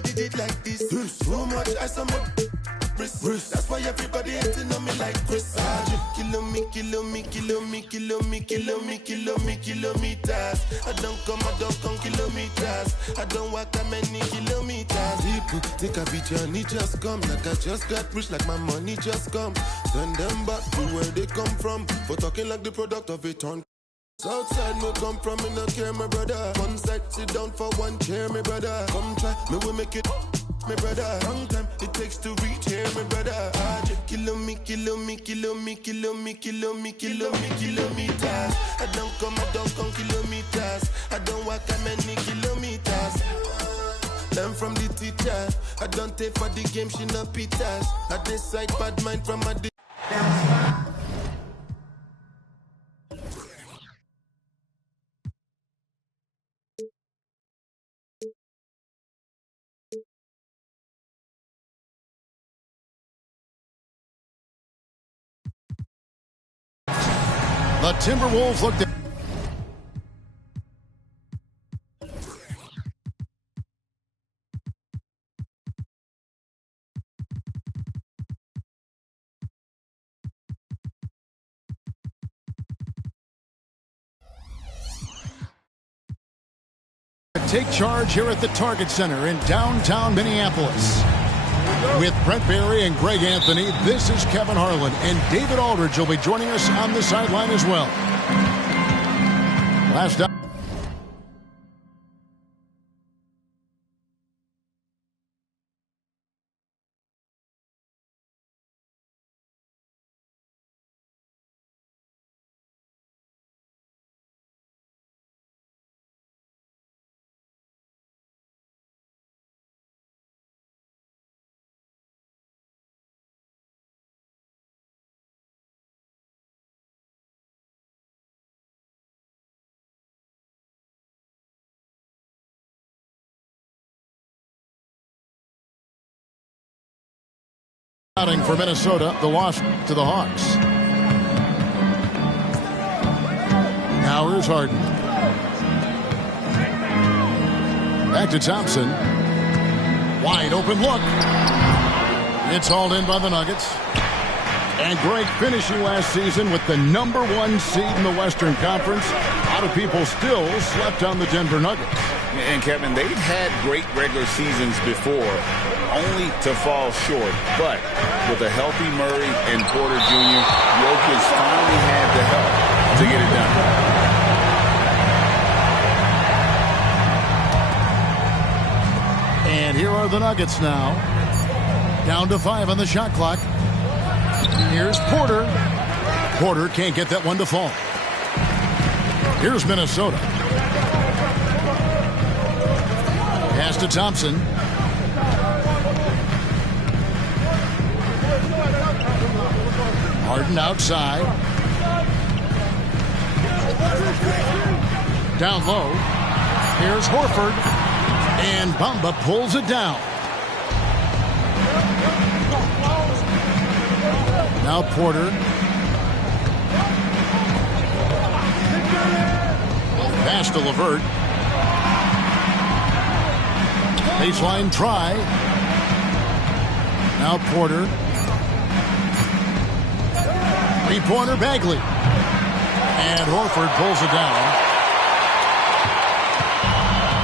did it like this. Too much ice on my wrist. That's why everybody hating on me like Chris. Kilometers. I don't come kilometers. I don't walk that many kilometers. People think I be Johnny just come. Like I just got rich, like my money just come. Send them back to where they come from. For talking like the product of a ton. Southside me come from, me no care, my brother. One side, sit down for one chair, my brother. Come try, me will make it, my brother. Long time it takes to reach here, my brother. Kilometers. I don't come kilometers. I don't walk that many kilometers. Learn from the teacher. I don't take for the game, she no pitas. I decide bad mind from my The Timberwolves looked at take charge here at the Target Center in downtown Minneapolis. With Brent Barry and Greg Anthony, this is Kevin Harlan, and David Aldridge will be joining us on the sideline as well. Last up. For Minnesota, the loss to the Hawks. Now here's Harden. Back to Thompson. Wide open look. It's hauled in by the Nuggets. And Greg finishing last season with the #1 seed in the Western Conference. A lot of people still slept on the Denver Nuggets. And Kevin, they've had great regular seasons before, only to fall short. But with a healthy Murray and Porter Jr., Jokic finally had the help to get it done. And here are the Nuggets now. Down to 5 on the shot clock. Here's Porter. Porter can't get that one to fall. Here's Minnesota. Pass to Thompson. Harden outside. Down low. Here's Horford. And Bamba pulls it down. Now Porter. Pass to LeVert. Baseline try. Now Porter. Three-pointer Bagley. And Horford pulls it down.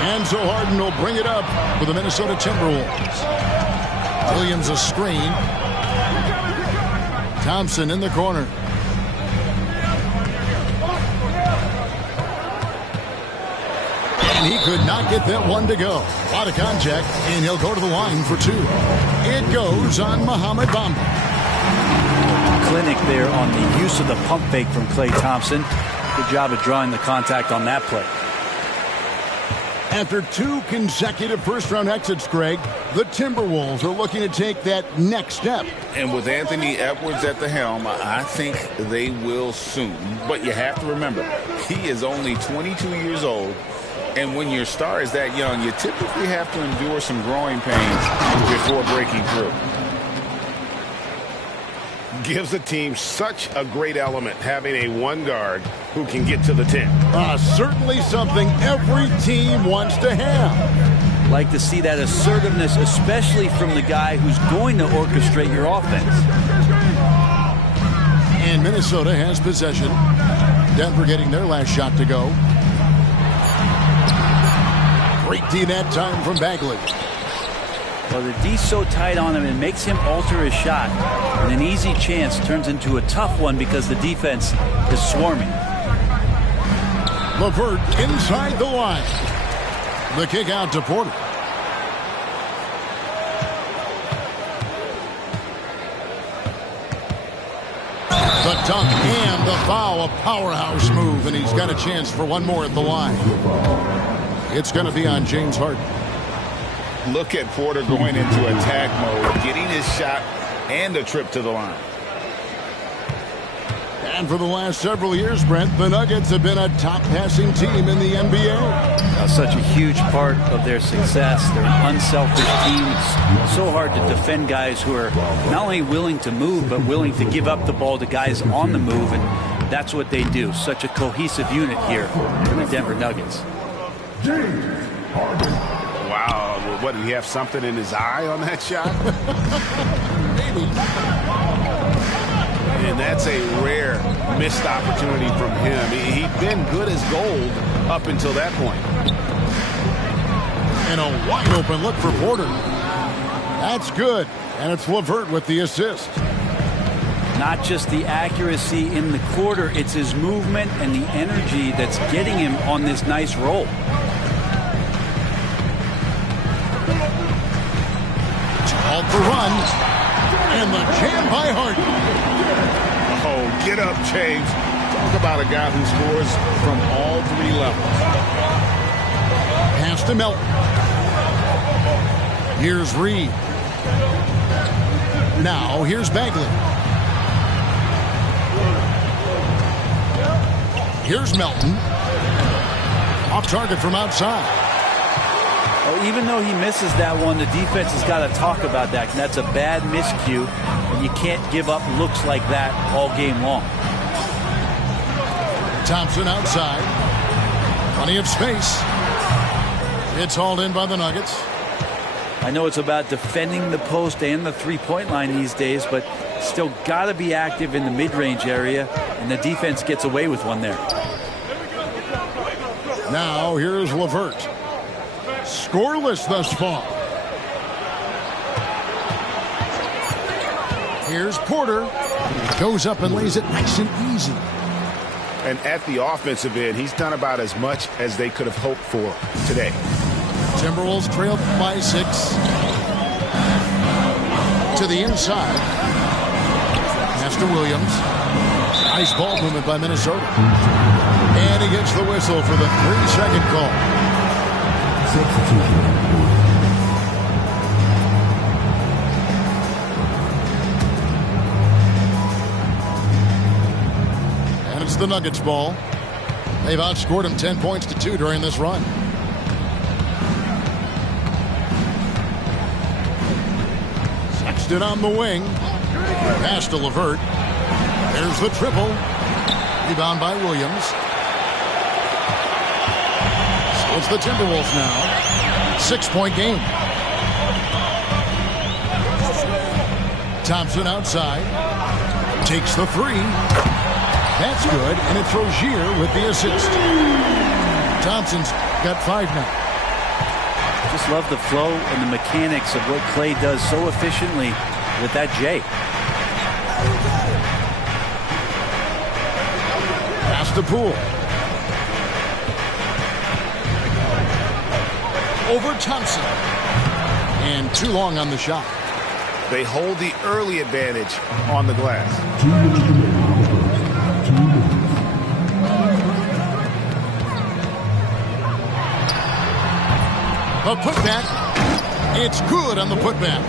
And so Harden will bring it up for the Minnesota Timberwolves. Williams a screen. Thompson in the corner. And he could not get that one to go. A lot of contact, and he'll go to the line for 2. It goes on Mohamed Bamba. Clinic there on the use of the pump fake from Klay Thompson. Good job of drawing the contact on that play. After 2 consecutive first-round exits, Greg, the Timberwolves are looking to take that next step. And with Anthony Edwards at the helm, I think they will soon. But you have to remember, he is only 22 years old. And when your star is that young, you typically have to endure some growing pains before breaking through. Gives the team such a great element having a one guard who can get to the 10. Certainly something every team wants to have. Like to see that assertiveness, especially from the guy who's going to orchestrate your offense. And Minnesota has possession. Denver getting their last shot to go. Great D that time from Bagley. Well, the D's so tight on him, it makes him alter his shot. And an easy chance turns into a tough one because the defense is swarming. LeVert inside the line. The kick out to Porter. The dunk and the foul, a powerhouse move, and he's got a chance for one more at the line. It's going to be on James Harden. Look at Porter going into attack mode, getting his shot and a trip to the line. And for the last several years, Brent, the Nuggets have been a top passing team in the NBA. Such a huge part of their success. They're an unselfish team. It's so hard to defend guys who are not only willing to move, but willing to give up the ball to guys on the move. And that's what they do. Such a cohesive unit here for the Denver Nuggets. Wow. What, did he have something in his eye on that shot? Maybe. And that's a rare missed opportunity from him. He'd been good as gold up until that point. And a wide open look for Porter. That's good. And it's LeVert with the assist. Not just the accuracy in the quarter, it's his movement and the energy that's getting him on this nice roll. Called for run. And the jam by Harden. Oh, get up, James. Talk about a guy who scores from all three levels. Pass to Melton. Here's Reed. Now here's Bagley. Here's Melton. Off target from outside. Well, even though he misses that one, the defense has got to talk about that. And that's a bad miscue. And you can't give up looks like that all game long. Thompson outside. Plenty of space. It's hauled in by the Nuggets. I know it's about defending the post and the three-point line these days, but still got to be active in the mid-range area, and the defense gets away with one there. Now here's LeVert. Scoreless thus far. Here's Porter. Goes up and lays it nice and easy. And at the offensive end, he's done about as much as they could have hoped for today. Timberwolves trail by 6. To the inside. Pass to Williams. Nice ball movement by Minnesota. And he gets the whistle for the 3-second call. And it's the Nuggets ball. They've outscored them 10 points to 2 during this run. Sexton on the wing. Pass to LeVert. There's the triple. Rebound by Williams. So it's the Timberwolves now. 6-point game. Thompson outside. Takes the 3. That's good, and it's Rozier with the assist. Thompson's got 5 now. Just love the flow and the mechanics of what Klay does so efficiently with that J. Pass to Poole. Over Thompson. And too long on the shot. They hold the early advantage on the glass. The putback. It's good on the putback.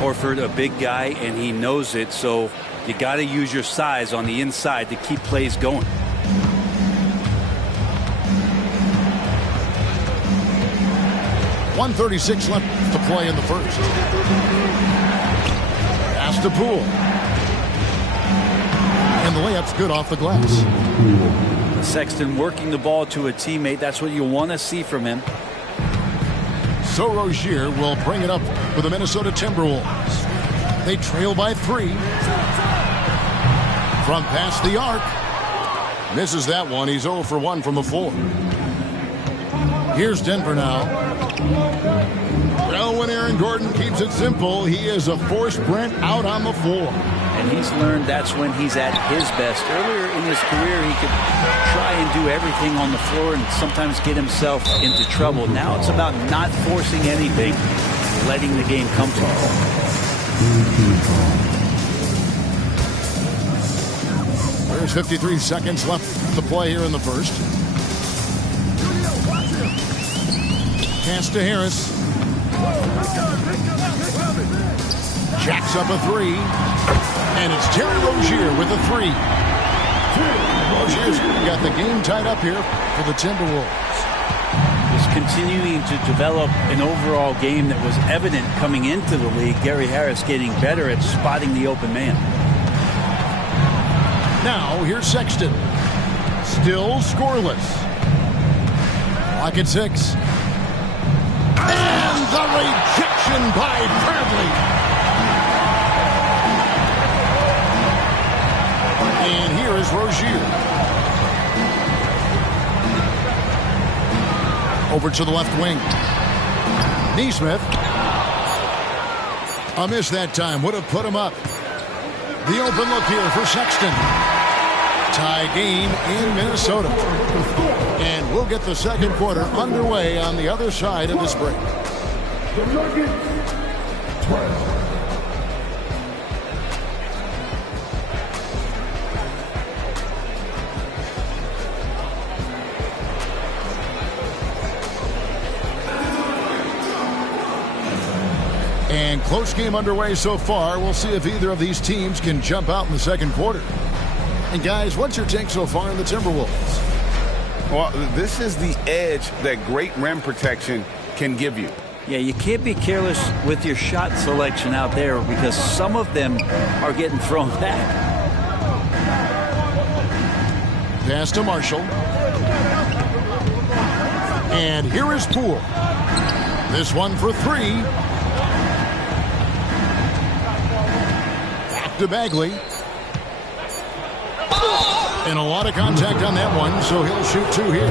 Horford, a big guy, and he knows it, so you got to use your size on the inside to keep plays going. .136 left to play in the first. Pass to Poole. And the layup's good off the glass. Sexton working the ball to a teammate. That's what you want to see from him. So Rozier will bring it up for the Minnesota Timberwolves. They trail by 3. From past the arc. Misses that one. He's 0 for 1 from the floor. Here's Denver now. Well, when Aaron Gordon keeps it simple, he is a forced Brent out on the floor. And he's learned that's when he's at his best. Earlier in his career, he could try and do everything on the floor and sometimes get himself into trouble. Now it's about not forcing anything, letting the game come to him. There's 53 seconds left to play here in the first. Pass to Harris. Jacks up a 3. And it's Terry Rozier with a 3. Rozier's got the game tied up here for the Timberwolves. Just continuing to develop an overall game that was evident coming into the league. Gary Harris getting better at spotting the open man. Now, here's Sexton. Still scoreless. Clock at 6. And the rejection by Bradley. And here is Rozier. Over to the left wing. Nesmith. A miss that time. Would have put him up. The open look here for Sexton. Tie game in Minnesota. And we'll get the second quarter underway on the other side of this break. The Nuggets 12. And close game underway so far. We'll see if either of these teams can jump out in the second quarter. And guys, what's your take so far in the Timberwolves? Well, this is the edge that great rim protection can give you. Yeah, you can't be careless with your shot selection out there because some of them are getting thrown back. Pass to Marshall. And here is Poole. This one for 3. Back to Bagley. And a lot of contact on that one, so he'll shoot 2 here.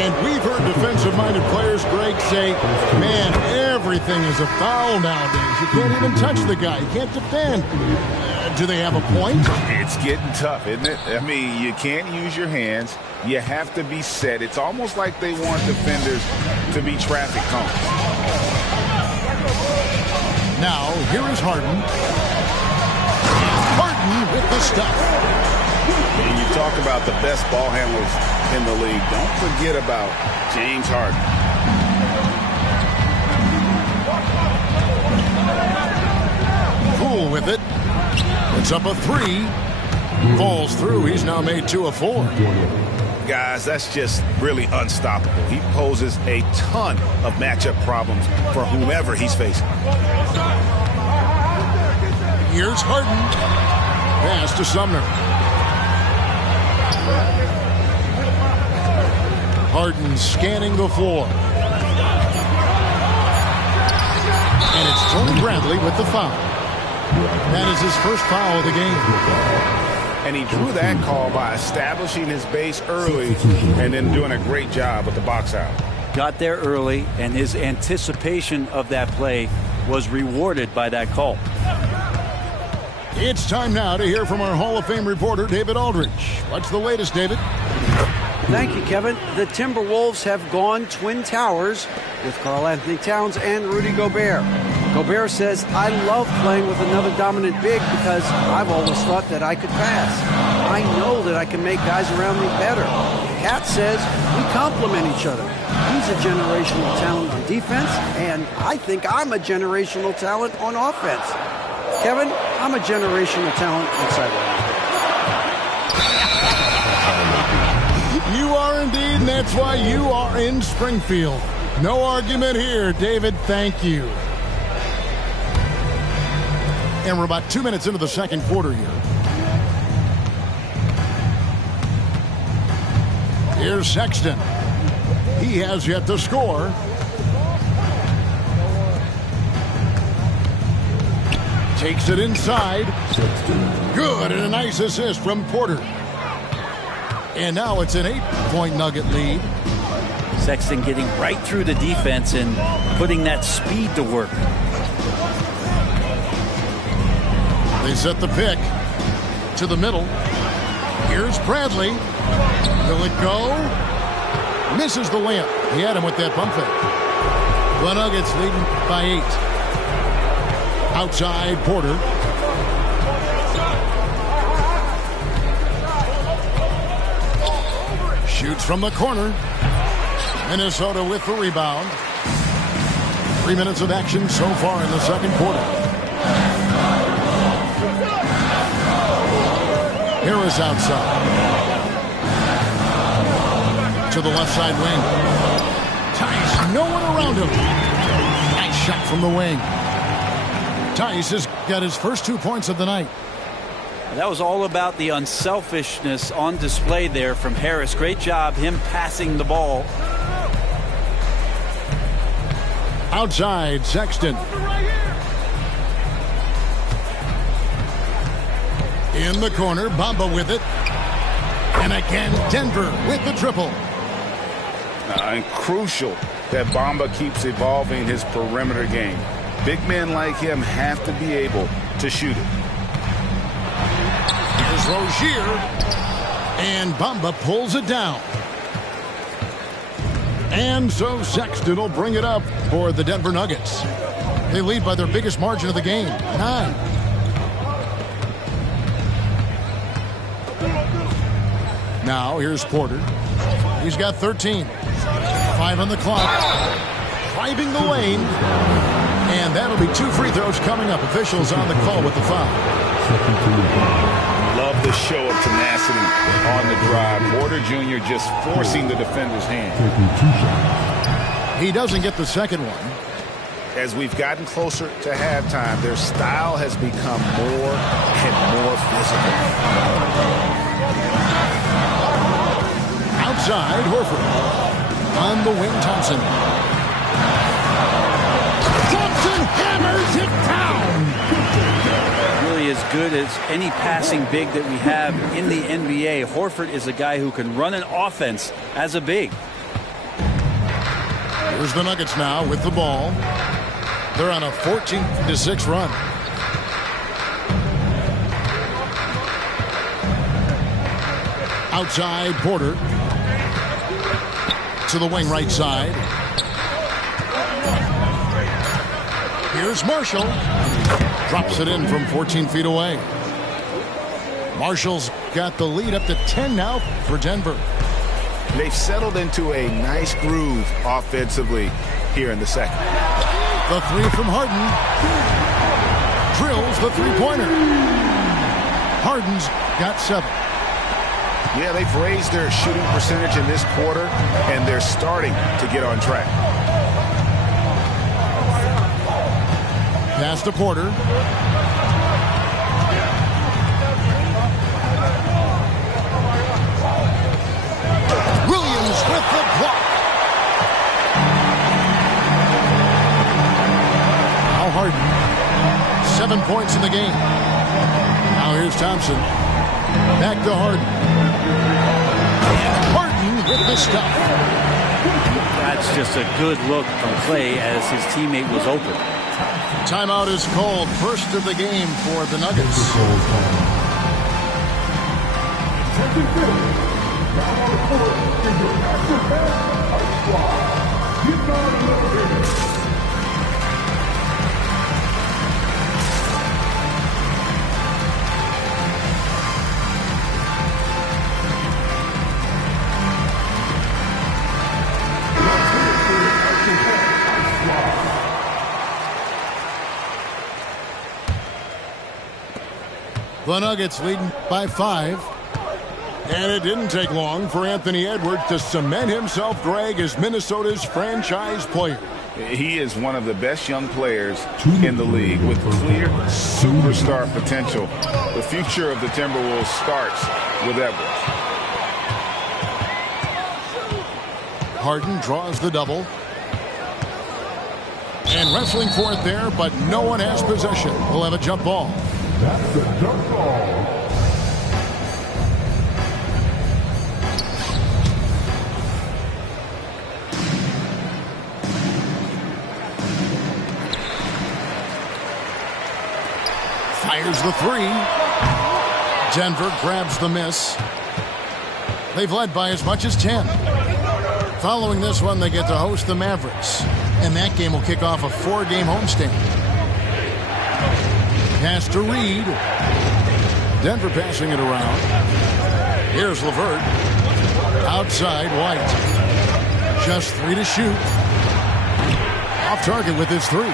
And we've heard defensive-minded players, Greg, say, man, everything is a foul nowadays. You can't even touch the guy. You can't defend. Do they have a point? It's getting tough, isn't it? I mean, you can't use your hands. You have to be set. It's almost like they want defenders to be traffic cones. Now, here is Harden. Harden with the stuff. And you talk about the best ball handlers in the league. Don't forget about James Harden. Poole with it. It's up a 3. Falls through. He's now made 2 of 4. Guys, that's just really unstoppable. He poses a ton of matchup problems for whomever he's facing. Here's Harden. Pass to Sumner. Harden scanning the floor. And it's Tony Bradley with the foul. That is his first foul of the game. And he drew that call by establishing his base early and then doing a great job with the box out. Got there early, and his anticipation of that play was rewarded by that call. It's time now to hear from our Hall of Fame reporter, David Aldridge. What's the latest, David? Thank you, Kevin. The Timberwolves have gone Twin Towers with Karl-Anthony Towns and Rudy Gobert. Gobert says, I love playing with another dominant big because I've always thought that I could pass. I know that I can make guys around me better. Cat says, we complement each other. He's a generational talent on defense, and I think I'm a generational talent on offense. Kevin, I'm a generational talent inside right now. You are indeed, and that's why you are in Springfield. No argument here, David. Thank you. And we're about 2 minutes into the second quarter here. Here's Sexton. He has yet to score. Takes it inside. Good, and a nice assist from Porter. And now it's an 8-point Nugget lead. Sexton getting right through the defense and putting that speed to work. They set the pick to the middle. Here's Bradley. Will it go? Misses the layup. He had him with that pump fake. The Nuggets leading by 8. Outside, Porter. Shoots from the corner. Minnesota with the rebound. 3 minutes of action so far in the second quarter. Harris outside. To the left side wing. Tice, no one around him. Nice shot from the wing. Tice has got his first 2 points of the night. That was all about the unselfishness on display there from Harris. Great job, him passing the ball. Outside, Sexton. In the corner, Bamba with it. And again, Denver with the triple. And crucial that Bamba keeps evolving his perimeter game. Big men like him have to be able to shoot it. Here's Rozier. And Bamba pulls it down. And so Sexton will bring it up for the Denver Nuggets. They lead by their biggest margin of the game, 9. Now here's Porter. He's got 13. 5 on the clock. Driving the lane. And that'll be 2 free throws coming up. Officials on the call with the foul. Love the show of tenacity on the drive. Porter Jr. just forcing the defender's hand. He doesn't get the second one. As we've gotten closer to halftime, their style has become more and more physical. Outside, Horford. On the wing, Thompson. Thompson hammers it down. Really as good as any passing big that we have in the NBA. Horford is a guy who can run an offense as a big. Here's the Nuggets now with the ball. They're on a 14-6 run. Outside, Porter. To the wing right side. Here's Marshall. Drops it in from 14 feet away. Marshall's got the lead up to 10 now for Denver. They've settled into a nice groove offensively here in the second. The 3 from Harden. Drills the three-pointer. Harden's got 7. Yeah, they've raised their shooting percentage in this quarter, and they're starting to get on track. Pass to Porter. Williams with the block. Now Harden. 7 points in the game. Now here's Thompson. Back to Harden. Harden with the stuff. That's just a good look from Clay as his teammate was open. Timeout is called. First of the game for the Nuggets. The Nuggets leading by 5. And it didn't take long for Anthony Edwards to cement himself, Greg, as Minnesota's franchise player. He is one of the best young players in the league with clear superstar potential. The future of the Timberwolves starts with Edwards. Harden draws the double. And wrestling for it there, but no one has possession. We'll have a jump ball. That's the jump ball. Fires the three. Denver grabs the miss. They've led by as much as 10. Following this one, they get to host the Mavericks. And that game will kick off a 4-game homestand. Pass to Reed. Denver passing it around. Here's LeVert. Outside, White. Just 3 to shoot. Off target with his 3.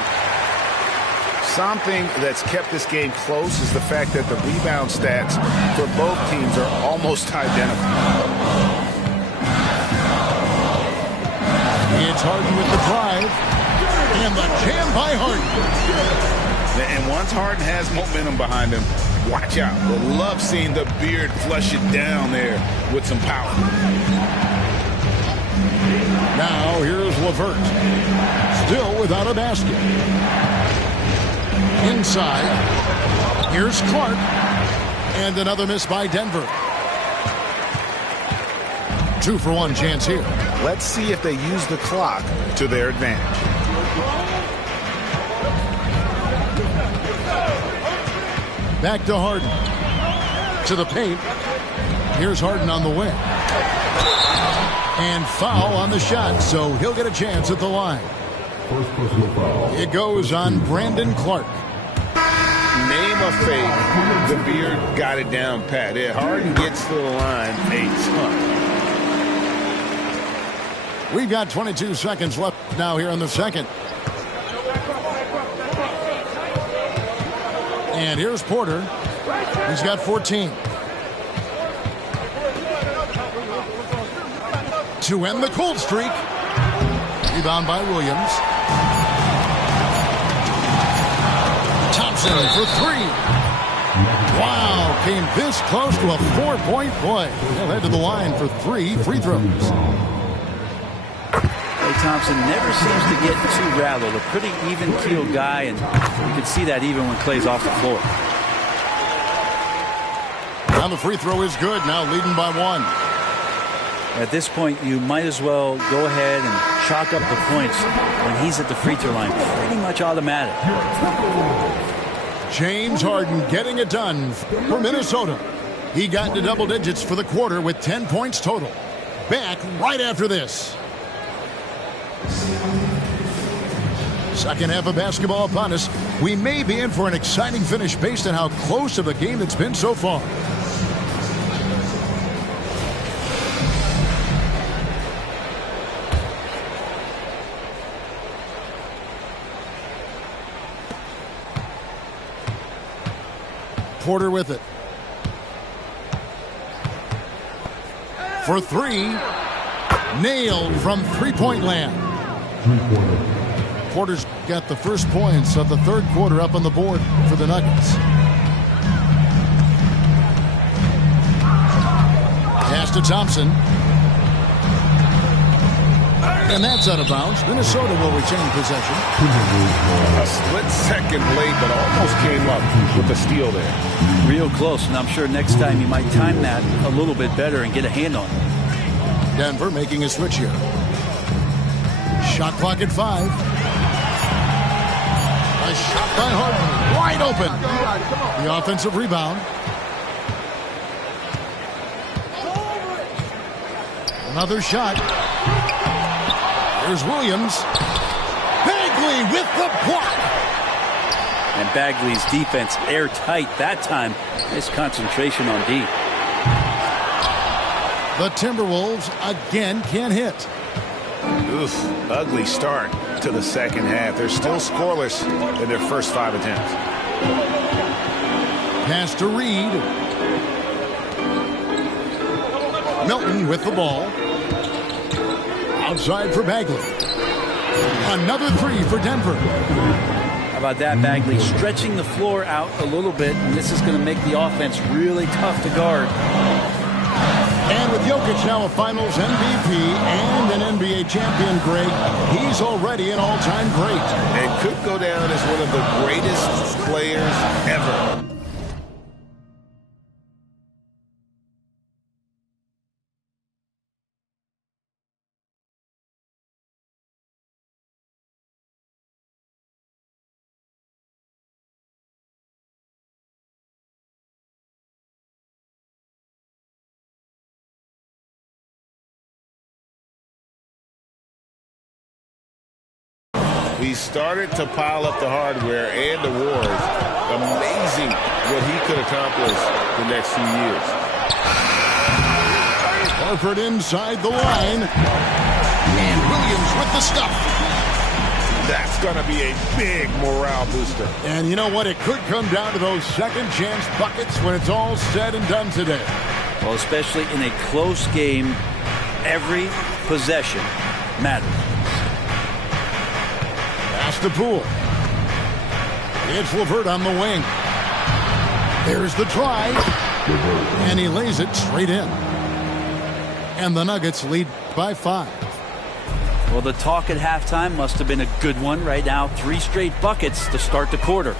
Something that's kept this game close is the fact that the rebound stats for both teams are almost identical. It's Harden with the drive. And the jam by Harden. And once Harden has momentum behind him, watch out. We'll love seeing the beard flush it down there with some power. Now here's LeVert. Still without a basket. Inside. Here's Clark. And another miss by Denver. 2-for-1 chance here. Let's see if they use the clock to their advantage. Back to Harden. To the paint. Here's Harden on the wing. And foul on the shot, so he'll get a chance at the line. First personal foul. It goes on Brandon Clark. Name a fake. The beard got it down pat. Harden gets to the line a ton. We've got 22 seconds left now here in the second. And here's Porter. He's got 14. To end the cold streak. Rebound by Williams. Thompson for 3. Wow, came this close to a 4-point play. He'll head to the line for 3 free throws. Thompson never seems to get too rattled. A pretty even-keeled guy, and you can see that even when Clay's off the floor. Now the free throw is good. Now leading by 1. At this point, you might as well go ahead and chalk up the points when he's at the free throw line. Pretty much automatic. James Harden getting it done for Minnesota. He got into double digits for the quarter with 10 points total. Back right after this. Second half of basketball upon us. We may be in for an exciting finish based on how close of a game it's been so far. Porter with it. For 3. Nailed from three-point land. Porter's got the first points of the third quarter up on the board for the Nuggets. Pass to Thompson. And that's out of bounds. Minnesota will retain possession. A split second late, but almost came up with the steal there. Real close, and I'm sure next time you might time that a little bit better and get a hand on it. Denver making a switch here. Shot clock at 5. A shot by Harden. Wide open. The offensive rebound. Another shot. Here's Williams. Bagley with the block. And Bagley's defense airtight that time. Nice concentration on D. The Timberwolves again can't hit. Oof, ugly start to the second half. They're still scoreless in their first 5 attempts. Pass to Reed. Milton with the ball. Outside for Bagley. Another 3 for Denver. How about that? Bagley stretching the floor out a little bit, and this is going to make the offense really tough to guard. And with Jokic now a Finals MVP and an NBA champion, Greg, he's already an all-time great. And could go down as one of the greatest players ever. He started to pile up the hardware and awards. Amazing what he could accomplish the next few years. Horford inside the line. And Williams with the stuff. That's going to be a big morale booster. And you know what? It could come down to those second chance buckets when it's all said and done today. Well, especially in a close game, every possession matters. Pass to Poole. It's LeVert on the wing. There's the try. And he lays it straight in. And the Nuggets lead by 5. Well, the talk at halftime must have been a good one. Right now, 3 straight buckets to start the quarter.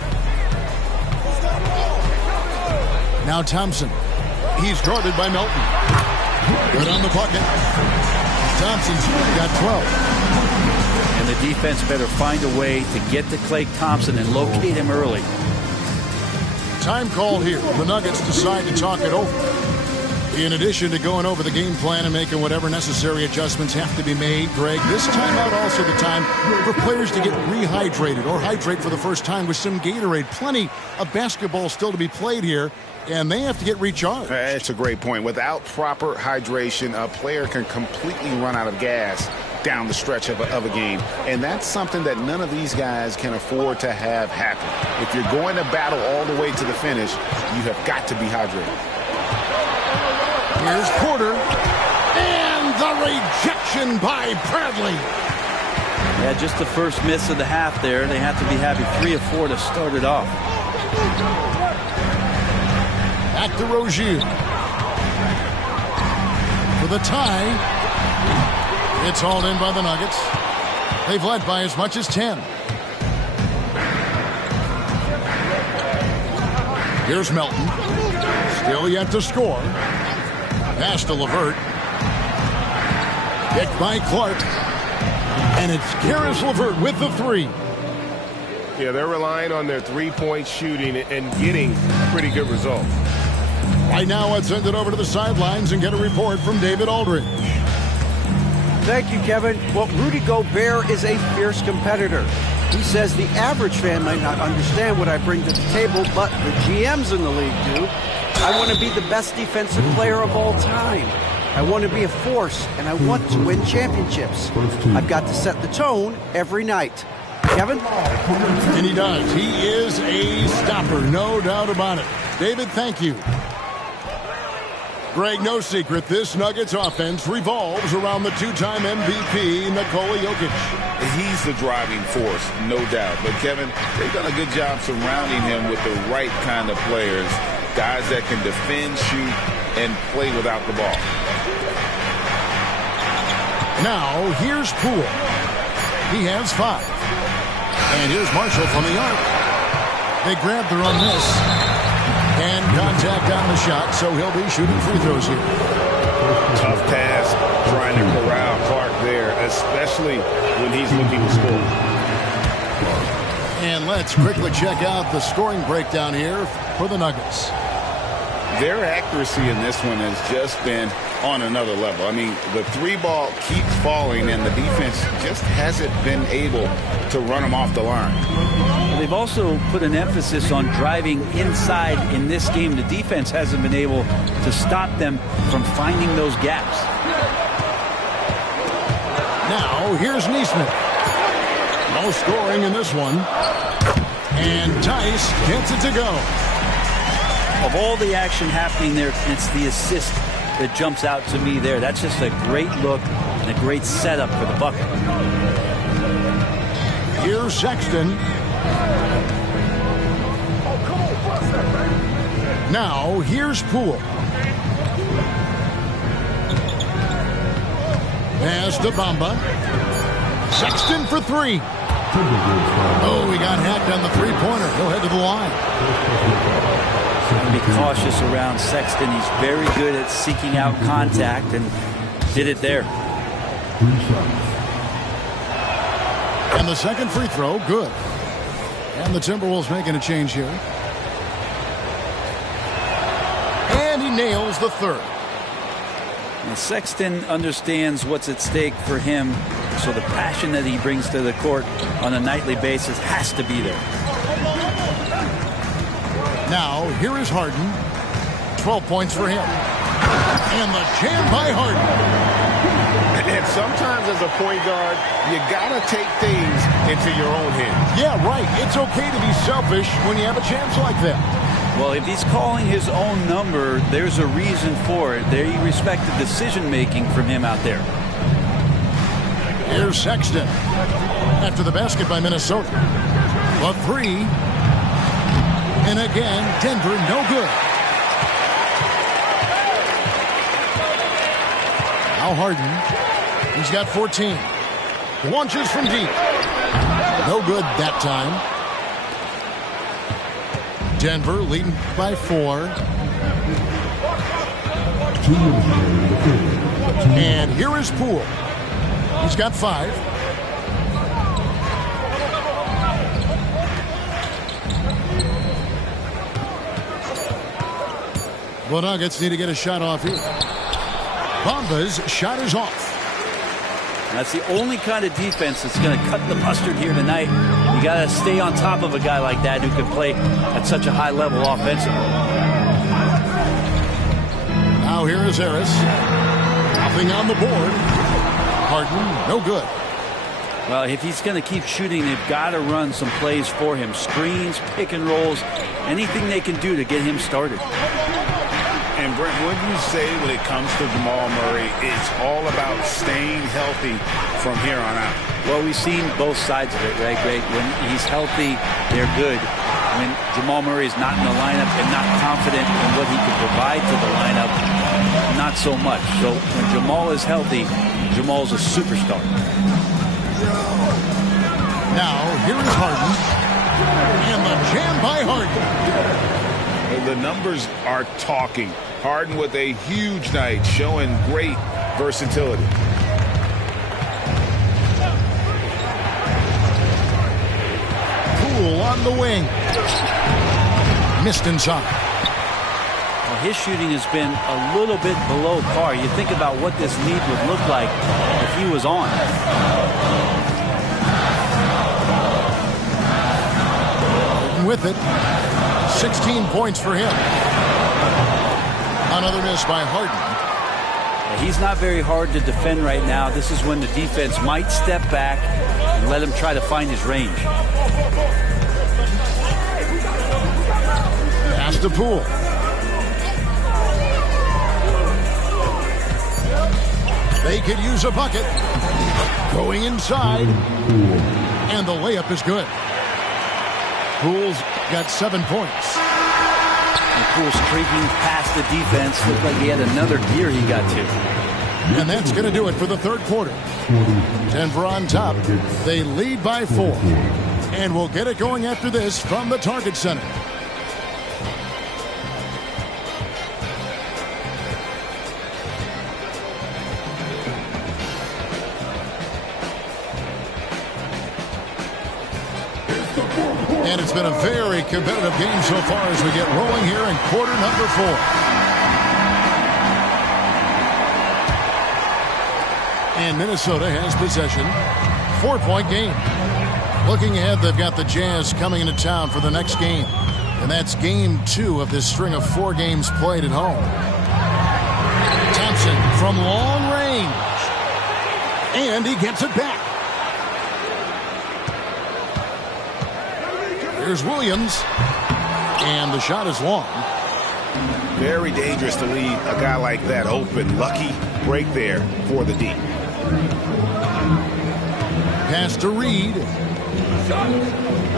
Now Thompson. He's guarded by Melton. Good on the bucket. Thompson's got 12. And the defense better find a way to get to Klay Thompson and locate him early. Time called here. The Nuggets decide to talk it over. In addition to going over the game plan and making whatever necessary adjustments have to be made, Greg, this timeout also the time for players to get rehydrated or hydrate for the first time with some Gatorade. Plenty of basketball still to be played here, and they have to get recharged. That's a great point. Without proper hydration, a player can completely run out of gas down the stretch of a game. And that's something that none of these guys can afford to have happen. If you're going to battle all the way to the finish, you have got to be hydrated. Here's Porter. And the rejection by Bradley. Yeah, just the first miss of the half there. They have to be happy 3 of 4 to start it off. Back to Rozier. For the tie. It's hauled in by the Nuggets. They've led by as much as 10. Here's Melton. Still yet to score. Pass to LeVert. Picked by Clark. And it's Caris LeVert with the 3. Yeah, they're relying on their three-point shooting and getting pretty good results. Right now, let's send it over to the sidelines and get a report from David Aldridge. Thank you, Kevin. Well, Rudy Gobert is a fierce competitor. He says the average fan might not understand what I bring to the table, but the GMs in the league do. I want to be the best defensive player of all time. I want to be a force, and I want to win championships. I've got to set the tone every night. Kevin? And he does. He is a stopper, no doubt about it. David, thank you. Greg, no secret, this Nuggets offense revolves around the 2-time MVP, Nikola Jokic. He's the driving force, no doubt. But, Kevin, they've done a good job surrounding him with the right kind of players, guys that can defend, shoot, and play without the ball. Now, here's Poole. He has 5. And here's Marshall from the arc. They grabbed their own miss. And contact on the shot, so he'll be shooting free throws here. Tough task trying to corral Clark there, especially when he's looking to score. And let's quickly check out the scoring breakdown here for the Nuggets. Their accuracy in this one has just been on another level. I mean, the 3-ball keeps falling, and the defense just hasn't been able to run them off the line. They've also put an emphasis on driving inside in this game. The defense hasn't been able to stop them from finding those gaps. Now, here's Neesmith. No scoring in this one. And Tice gets it to go. Of all the action happening there, it's the assist that jumps out to me there. That's just a great look and a great setup for the bucket. Here's Sexton. Now, here's Poole. Pass to Bamba. Sexton for three. Oh, he got hacked on the three-pointer. He'll head to the line. Be cautious around Sexton. He's very good at seeking out contact and did it there. And the second free throw, good. And the Timberwolves making a change here. And he nails the third. And Sexton understands what's at stake for him, so the passion that he brings to the court on a nightly basis has to be there. Now, here is Harden. 12 points for him. And the jam by Harden. And sometimes as a point guard, you got to take things into your own hands. Yeah, right. It's okay to be selfish when you have a chance like that. Well, if he's calling his own number, there's a reason for it. They respect the decision-making from him out there. Here's Sexton. After the basket by Minnesota. A three. And again, Denver no good. Now Harden. He's got 14. Launches from deep. No good that time. Denver leading by 4. And here is Poole. He's got 5. The Nuggets need to get a shot off here. Bamba's shot is off. That's the only kind of defense that's going to cut the mustard here tonight. You got to stay on top of a guy like that who can play at such a high level offensively. Now here is Harris. Nothing on the board. Harden, no good. Well, if he's going to keep shooting, they've got to run some plays for him. Screens, pick and rolls, anything they can do to get him started. And Brent, what you say when it comes to Jamal Murray, it's all about staying healthy from here on out. Well, we've seen both sides of it, right, Greg? When he's healthy, they're good. When Jamal Murray is not in the lineup and not confident in what he can provide to the lineup, not so much. So when Jamal is healthy, Jamal's a superstar. Now, here is Harden. And the jam by Harden. The numbers are talking. Harden with a huge night, showing great versatility. Poole on the wing. Missed inside. Well, his shooting has been a little bit below par. You think about what this lead would look like if he was on. With it. 16 points for him. Another miss by Harden. He's not very hard to defend right now. This is when the defense might step back and let him try to find his range. Pass to Poole. They could use a bucket. Going inside. And the layup is good. Poole's got 7 points. And Poole's streaking past the defense. Looked like he had another gear he got to. And that's going to do it for the third quarter. Denver on top. They lead by 4. And we'll get it going after this from the Target Center. And it's been a very competitive game so far as we get rolling here in quarter number 4. And Minnesota has possession. 4-point game. Looking ahead, they've got the Jazz coming into town for the next game. And that's game 2 of this string of 4 games played at home. Thompson from long range. And he gets it back. Here's Williams. And the shot is long. Very dangerous to leave a guy like that open. Lucky break there for the D. Pass to Reed.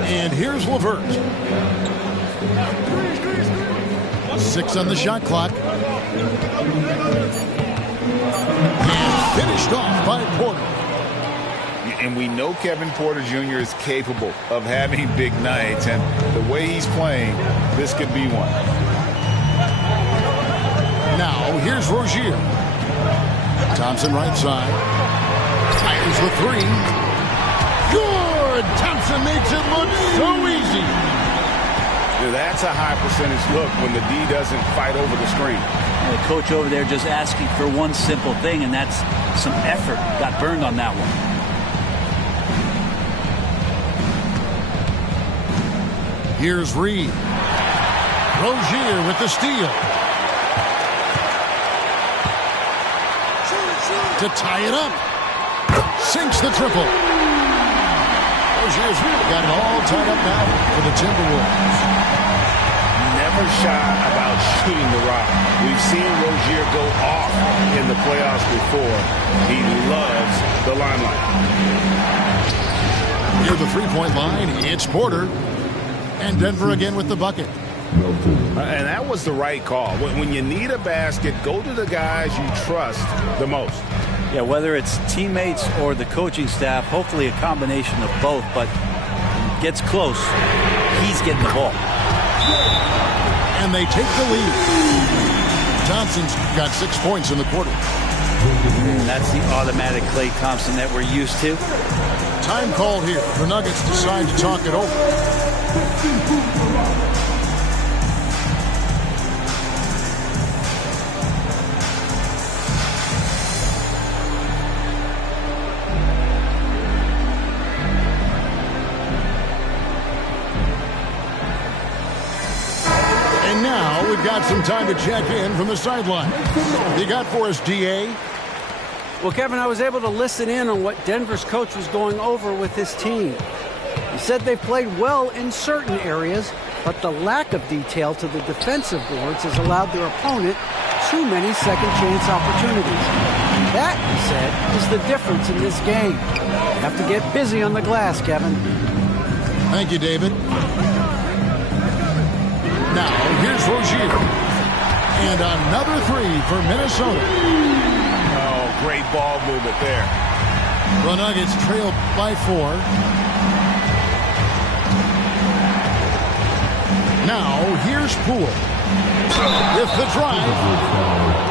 And here's LeVert. 6 on the shot clock. And finished off by Porter. And we know Kevin Porter Jr. is capable of having big nights. And the way he's playing, this could be one. Now, here's Rozier. Thompson right side. Fires the three. Good! Thompson makes it look so easy. Now, that's a high percentage look when the D doesn't fight over the screen. And the coach over there just asking for one simple thing, and that's some effort. Got burned on that one. Here's Reed. Rozier with the steal. To tie it up. Sinks the triple. Rozier's got it all tied up now for the Timberwolves. Never shy about shooting the rock. We've seen Rozier go off in the playoffs before. He loves the limelight. Near the three-point line, it's Porter. And Denver again with the bucket. And that was the right call. When you need a basket, go to the guys you trust the most. Yeah, whether it's teammates or the coaching staff, hopefully a combination of both, but when it gets close, he's getting the ball. And they take the lead. Thompson's got 6 points in the quarter. That's the automatic Klay Thompson that we're used to. Time called here. The Nuggets decide to talk it over. And now we've got some time to check in from the sideline. You got for us, D.A.? Well, Kevin, I was able to listen in on what Denver's coach was going over with his team. He said they've played well in certain areas, but the lack of detail to the defensive boards has allowed their opponent too many second-chance opportunities. That, he said, is the difference in this game. You have to get busy on the glass, Kevin. Thank you, David. Now, here's Rozier. And another three for Minnesota. Great ball movement there. The Nuggets trail by 4. Now, here's Poole. With the drive.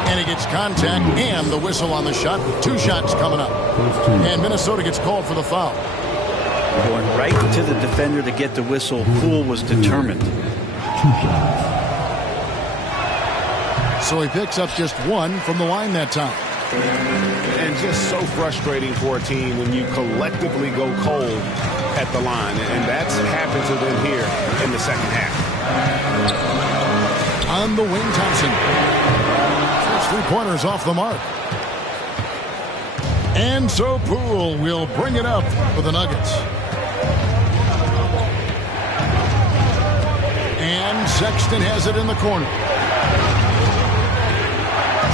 And he gets contact and the whistle on the shot. 2 shots coming up. And Minnesota gets called for the foul. Going right to the defender to get the whistle. Poole was determined. So he picks up just 1 from the line that time. And just so frustrating for a team when you collectively go cold at the line. And that's happened to them here in the second half. On the wing, Thompson. First 3-pointers off the mark. And so Poole will bring it up for the Nuggets. And Sexton has it in the corner.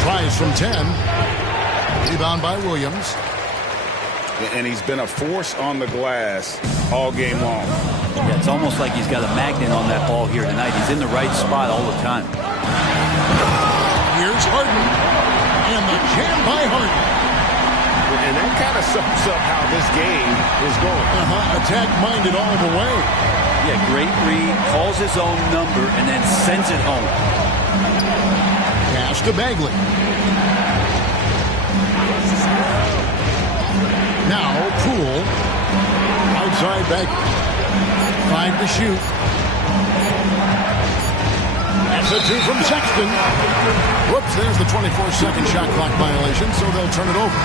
Tries from 10. Rebound by Williams. And he's been a force on the glass all game long. Yeah, it's almost like he's got a magnet on that ball here tonight. He's in the right spot all the time. Here's Harden. And the jam by Harden. And that kind of sums up how this game is going. Attack-minded all the way. Yeah, great read. Calls his own number and then sends it home. Pass to Bagley. Now Poole. Outside Bagley. 5 to shoot. That's a 2 from Sexton. Whoops, there's the 24-second shot clock violation, so they'll turn it over.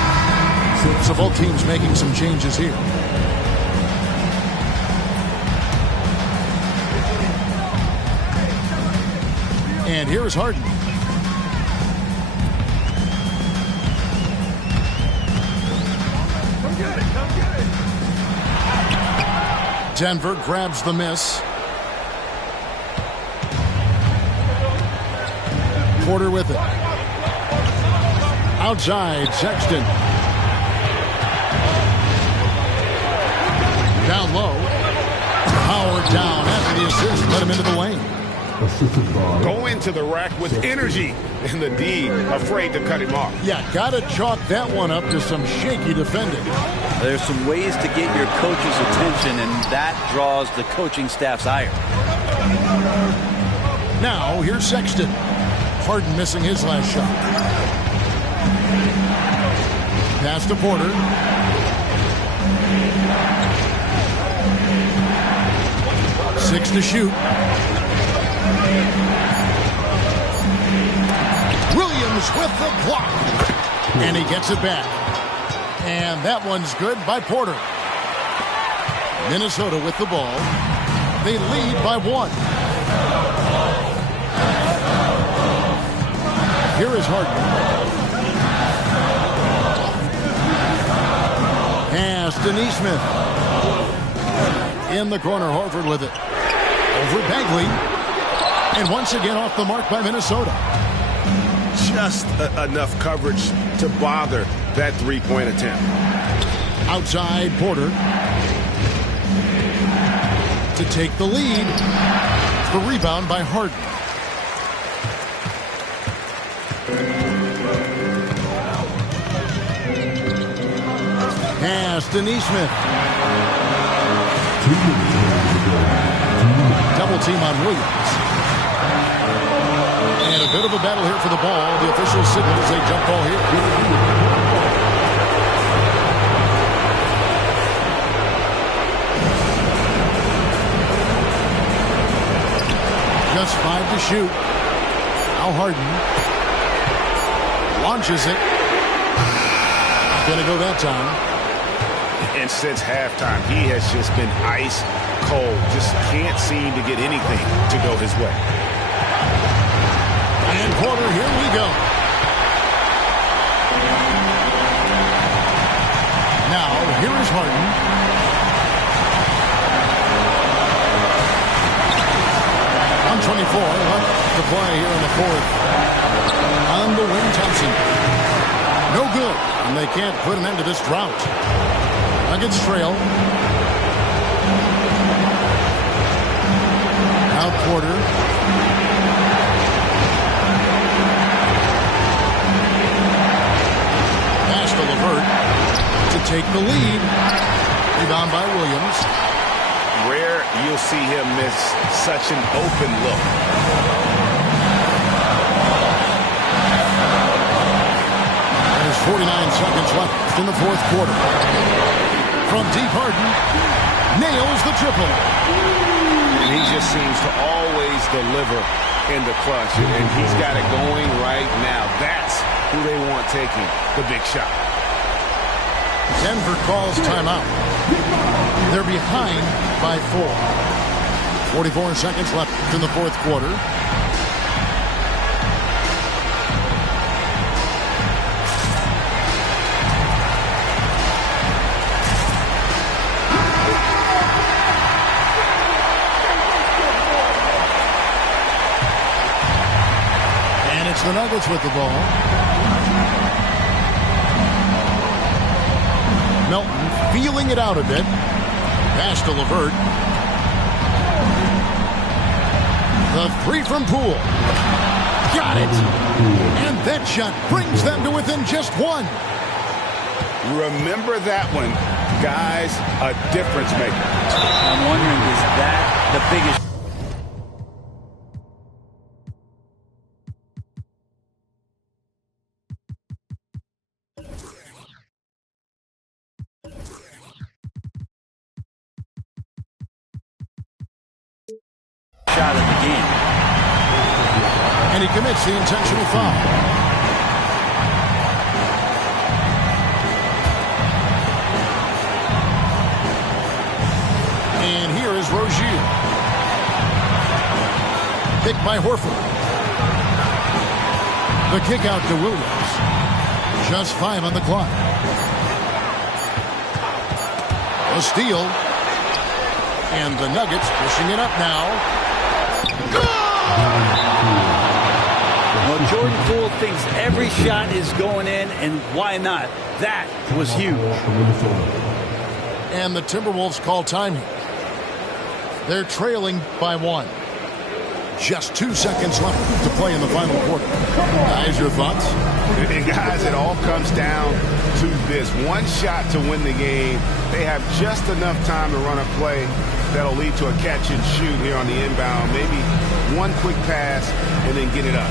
So both teams making some changes here. And here's Harden. Denver grabs the miss. Porter with it. Outside, Sexton. Down low. Howard down after the assist. Let him into the lane. assisted by Go into the rack with energy, and the D afraid to cut him off. Yeah, got to chalk that one up to some shaky defending. There's some ways to get your coach's attention, and that draws the coaching staff's ire. Now, here's Sexton. Harden missing his last shot. Pass to Porter. Six to shoot. Williams with the block. And he gets it back. And that one's good by Porter. Minnesota with the ball. They lead by 1. Here is Harden. Pass to Neesmith. In the corner, Horford with it. Over Bagley. And once again off the mark by Minnesota. Just enough coverage to bother that three-point attempt. Outside Porter. To take the lead. The rebound by Harden. Pass to Neesmith. Double team on Williams. And a bit of a battle here for the ball. The official signals a jump ball here. Just 5 to shoot. Now Harden launches it. Gonna go that time. And since halftime, he has just been ice cold. Just can't seem to get anything to go his way. And Porter, here we go. Now, here is Harden. On 24, left to play here in the fourth. On the wing, Thompson. No good, and they can't put an end to this drought. Nuggets trail. Now Porter. Pass to LeVert to take the lead. Rebound by Williams. Rare you'll see him miss such an open look. There's 49 seconds left in the fourth quarter. From deep, Harden nails the triple. And he just seems to always deliver in the clutch. And he's got it going right now. That's who they want taking the big shot. Denver calls timeout. They're behind by 4. 44 seconds left in the fourth quarter. The Nuggets with the ball. Melton feeling it out a bit. Pass to LeVert. The three from Poole. Got it. And that shot brings them to within just 1. Remember that one, guys, a difference maker. I'm wondering, is that the biggest shot of the game? And he commits the intentional foul. And here is Rozier. Picked by Horford. The kick out to Williams. Just 5 on the clock. A steal. And the Nuggets pushing it up now. Well, Jordan Poole thinks every shot is going in, and why not? That was huge. And the Timberwolves call time here. They're trailing by 1. Just 2 seconds left to play in the final quarter. Guys, your thoughts? And guys, it all comes down to this. One shot to win the game. They have just enough time to run a play that'll lead to a catch and shoot here on the inbound. Maybe one quick pass and then get it up.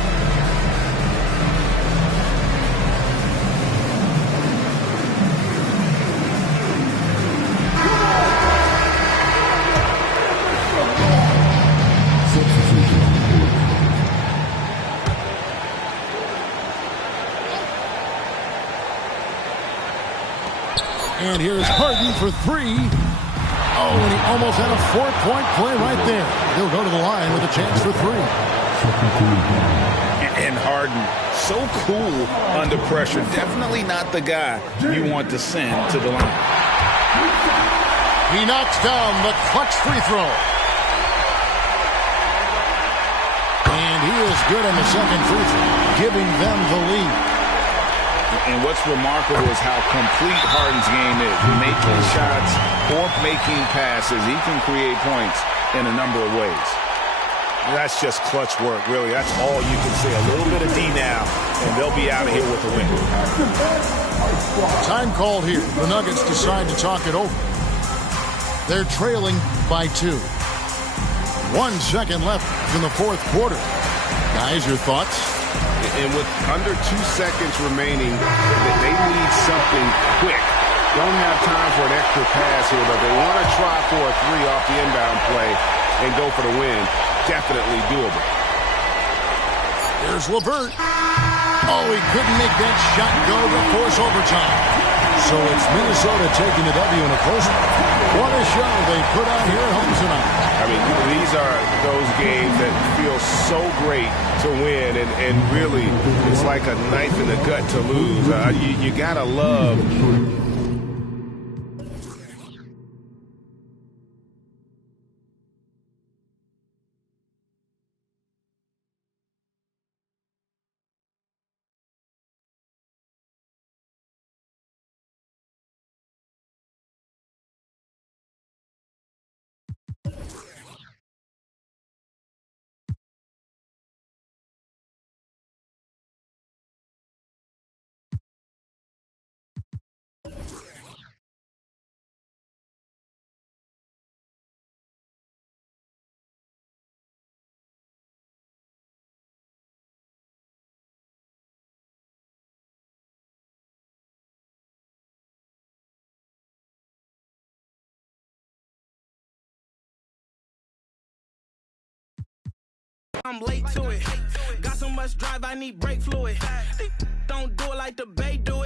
And here's Harden for three. Oh, and he almost had a 4-point play right there. He'll go to the line with a chance for three. And Harden, so cool under pressure. Definitely not the guy you want to send to the line. He knocks down the clutch free throw. And he is good on the second free throw, giving them the lead. And what's remarkable is how complete Harden's game is. Making shots or making passes, he can create points in a number of ways. That's just clutch work, really. That's all you can say. A little bit of D now, and they'll be out of here with a win. Time called here. The Nuggets decide to talk it over. They're trailing by 2. 1 second left in the fourth quarter. Guys, your thoughts? And with under 2 seconds remaining, they need something quick. Don't have time for an extra pass here, but they want to try for a three off the inbound play and go for the win. Definitely doable. Here's LeVert. Oh, he couldn't make that shot go to force overtime. So it's Minnesota taking the W in a close one. What a show they put on here at home tonight. I mean, these are those games that feel so great to win, and really, it's like a knife in the gut to lose. You gotta love. I'm late to it. Got so much drive, I need brake fluid. Don't do it like the Bay do.